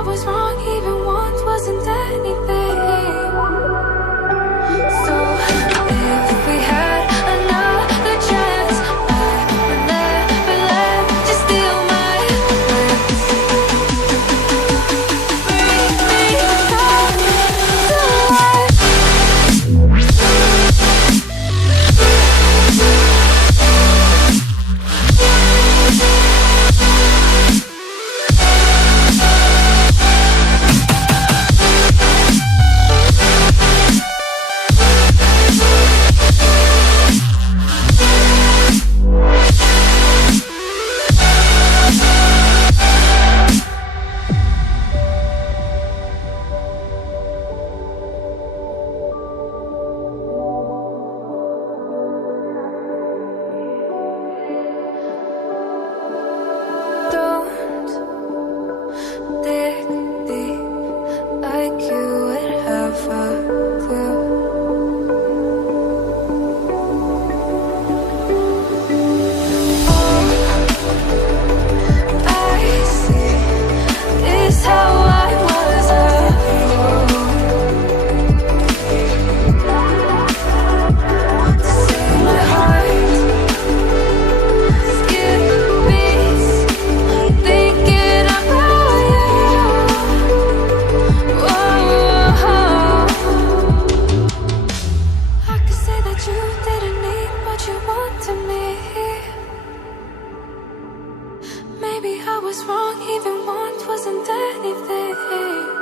I was wrong, even once wasn't anything. So if we had another chance, I would never let you steal my lips. Bring me back to life. Don't dig deep like you would have a clue. All I see is how I was a fool to see my heart skip beats thinking about you. Whoa. I could say that you didn't need what you wanted me. Maybe I was wrong, even once wasn't anything.